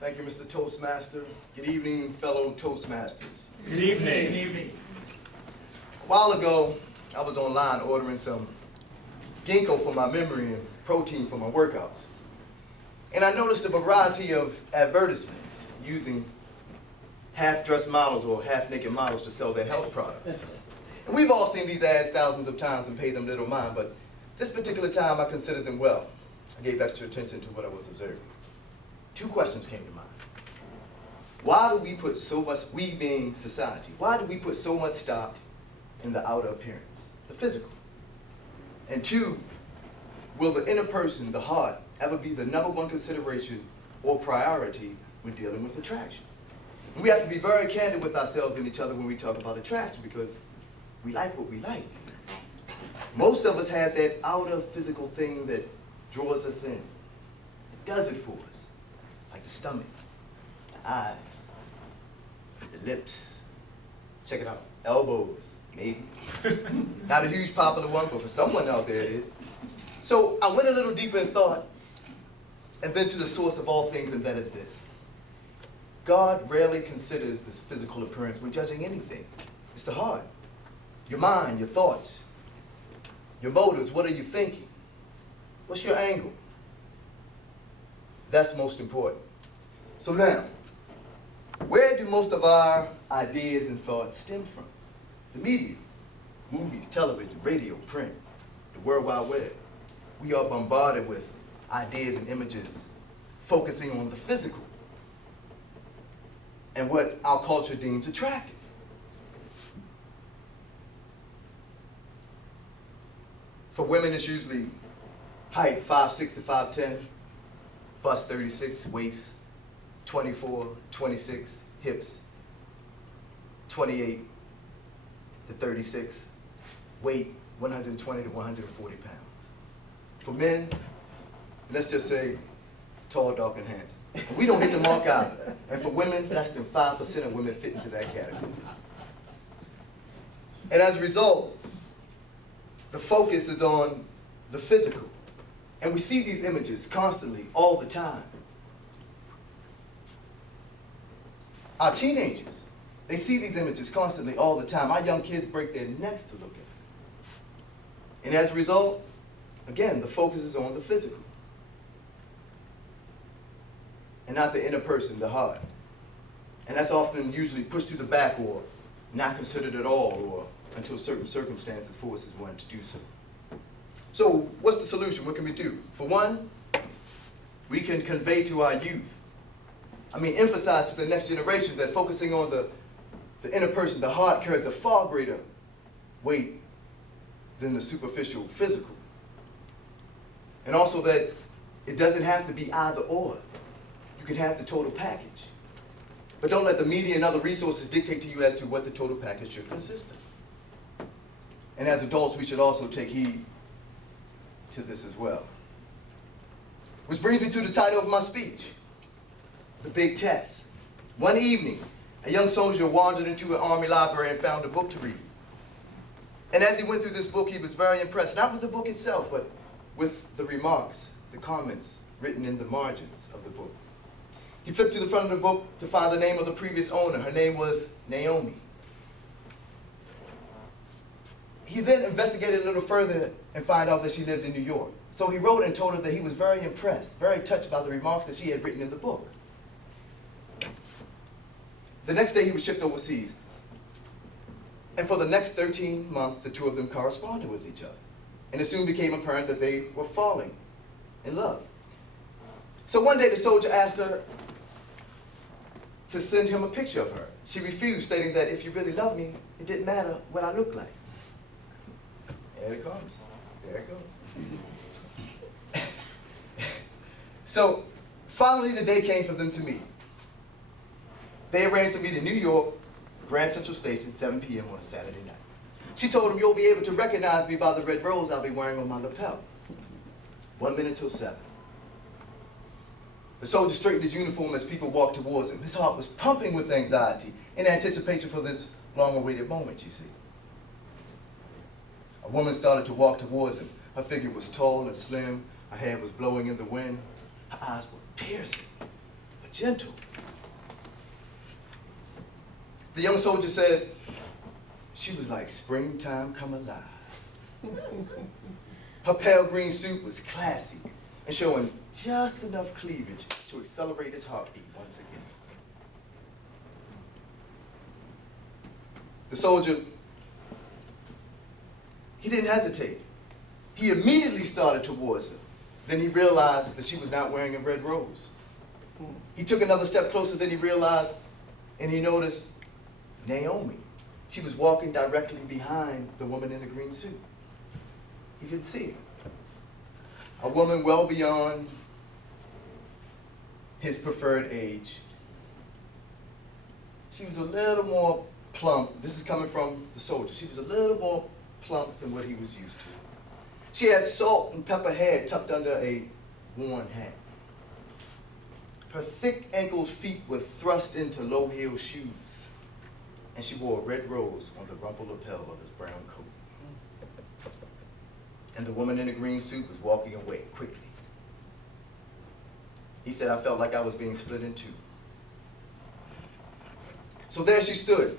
Thank you, Mr. Toastmaster. Good evening, fellow Toastmasters. Good evening. Good evening. A while ago, I was online ordering some ginkgo for my memory and protein for my workouts. And I noticed a variety of advertisements using half-dressed models or half-naked models to sell their health products. And we've all seen these ads thousands of times and paid them little mind, but this particular time I considered them well. I gave extra attention to what I was observing. Two questions came to mind. Why do we put so much, we being society, why do we put so much stock in the outer appearance, the physical? And two, will the inner person, the heart, ever be the #1 consideration or priority when dealing with attraction? And we have to be very candid with ourselves and each other when we talk about attraction, because we like what we like. Most of us have that outer physical thing that draws us in. It does it for us. Like the stomach, the eyes, the lips, check it out, elbows, maybe. Not a huge popular one, but for someone out there it is. So I went a little deeper in thought, and then to the source of all things, and that is this. God rarely considers this physical appearance when judging anything. It's the heart, your mind, your thoughts, your motives. What are you thinking? What's your angle? That's most important. So now, where do most of our ideas and thoughts stem from? The media, movies, television, radio, print, the World Wide Web. We are bombarded with ideas and images focusing on the physical and what our culture deems attractive. For women, it's usually height 5'6" to 5'10", bust 36, waist 24, 26, hips 28 to 36, weight 120 to 140 pounds. For men, let's just say tall, dark, and handsome. We don't hit the mark either. And for women, less than 5% of women fit into that category. And as a result, the focus is on the physical. And we see these images constantly, all the time. Our teenagers, they see these images constantly, all the time. Our young kids break their necks to look at them. And as a result, again, the focus is on the physical. And not the inner person, the heart. And that's often usually pushed to the back or not considered at all, or until certain circumstances forces one to do so. So what's the solution? What can we do? For one, we can convey to our youth, emphasize to the next generation that focusing on the inner person, the heart, carries a far greater weight than the superficial physical. And also that it doesn't have to be either or. You can have the total package. But don't let the media and other resources dictate to you as to what the total package should consist of. And as adults, we should also take heed to this as well. Which brings me to the title of my speech, The Big Test. One evening, a young soldier wandered into an army library and found a book to read. And as he went through this book, he was very impressed, not with the book itself, but with the remarks, the comments written in the margins of the book. He flipped to the front of the book to find the name of the previous owner. Her name was Naomi. He then investigated a little further and found out that she lived in New York. So he wrote and told her that he was very impressed, very touched by the remarks that she had written in the book. The next day he was shipped overseas. And for the next 13 months, the two of them corresponded with each other. And it soon became apparent that they were falling in love. So one day the soldier asked her to send him a picture of her. She refused, stating that if you really loved me, it didn't matter what I looked like. There it comes. There it goes. So finally the day came for them to meet. They arranged to meet in New York, Grand Central Station, 7 p.m. on a Saturday night. She told him, "You'll be able to recognize me by the red rose I'll be wearing on my lapel. 1 minute till 7. The soldier straightened his uniform as people walked towards him. His heart was pumping with anxiety in anticipation for this long-awaited moment, you see. A woman started to walk towards him. Her figure was tall and slim. Her hair was blowing in the wind. Her eyes were piercing, but gentle. The young soldier said, she was like springtime come alive. Her pale green suit was classy and showing just enough cleavage to accelerate his heartbeat once again. The soldier, he didn't hesitate. He immediately started towards her. Then he realized that she was not wearing a red rose. He took another step closer, then he realized, and he noticed Naomi. She was walking directly behind the woman in the green suit. He didn't see her. A woman well beyond his preferred age. She was a little more plump. This is coming from the soldier. She was a little more plump than what he was used to. She had salt and pepper hair tucked under a worn hat. Her thick ankled feet were thrust into low-heeled shoes, and she wore a red rose on the rumpled lapel of his brown coat. And the woman in the green suit was walking away quickly. He said, I felt like I was being split in two. So there she stood.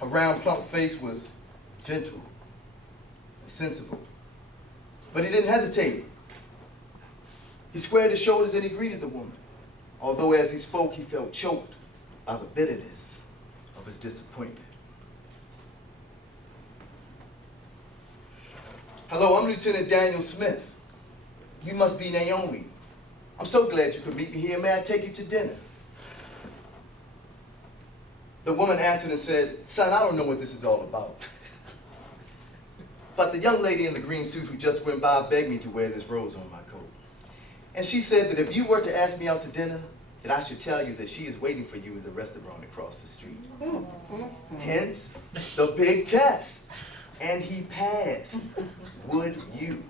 Her round, plump face was gentle and sensible. But he didn't hesitate. He squared his shoulders and he greeted the woman, although as he spoke, he felt choked by the bitterness of his disappointment. Hello, I'm Lieutenant Daniel Smith. You must be Naomi. I'm so glad you could meet me here. May I take you to dinner? The woman answered and said, son, I don't know what this is all about. But the young lady in the green suit who just went by begged me to wear this rose on my coat. And she said that if you were to ask me out to dinner, that I should tell you that she is waiting for you in the restaurant across the street. Hence, the big test. And he passed. Would you?